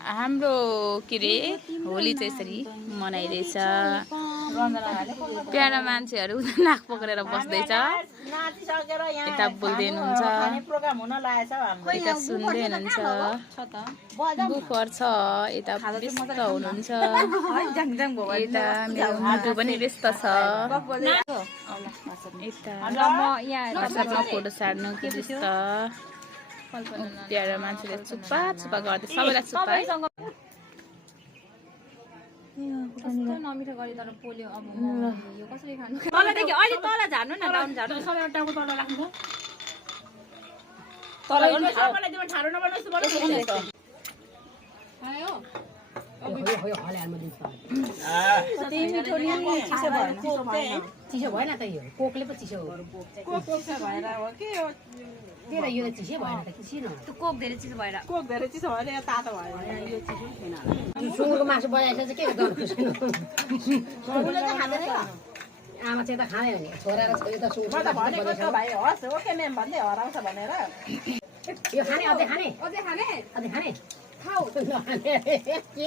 हाम्रो के रे होली चाहिँ यसरी मनाइरहेछ। प्यारा मान्छेहरू नाक पक्रेर बस्दैछ, यता बोल्दै हुनुहुन्छ, यता सुन्दै हुनुहुन्छ, बुफर छ, यता व्यस्त हुनुहुन्छ, यता मेरो मुटु पनि व्यस्त छ, यता फोटो सार्नु व्यस्त। प्यारा मान्छेले चुप्पा चुप्पा गर्दै सबैलाई चुप्पा है। नमिठो गरी तर पोल्यो अब यो कसरी खानु तलदेखि अलि तल झार्नु न, डाउन झार्नु सबै टाउको तल राख्नु तल बनाइदिनु ठाडो नबनाउनुस् बनाउनुस् आयो हो हले हाल्नु दिन्छ कति मिठो नि चिसो भएन त यो कोकले पो चिसो हो कोक भएर हो के यो त्यही त यो त चिसै भएन त किसिन त्यो कोक धेरै चिसो भएर कोक धेरै चिसो भएर यो तातो भयो यो चिसो छैन सुँगुरको मासु बनाएछ चाहिँ के गर्नु खुसी सुँगुरले त खाँदैन आमा चाहिँ त खाँदैन नि छोरा र छोरी त म त भनेको त भाइ होस् ओके म्याम भन्दै हराउँछ भनेर यो खाने अझै खाने अझै खाने खाऊ के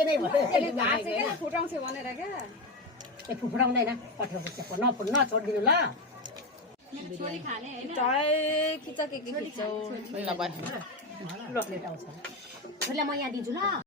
नै भयो फुटाउँछ भनेर क्या ए फुफुटाउँदैन पठाउँछ त्यो नछोडिदिनु ल छोरी खाने हैन खिच्छ के खिच्छौ ल भयो ल प्लेट आउँछ छोरीलाई म यहाँ दिन्छु ल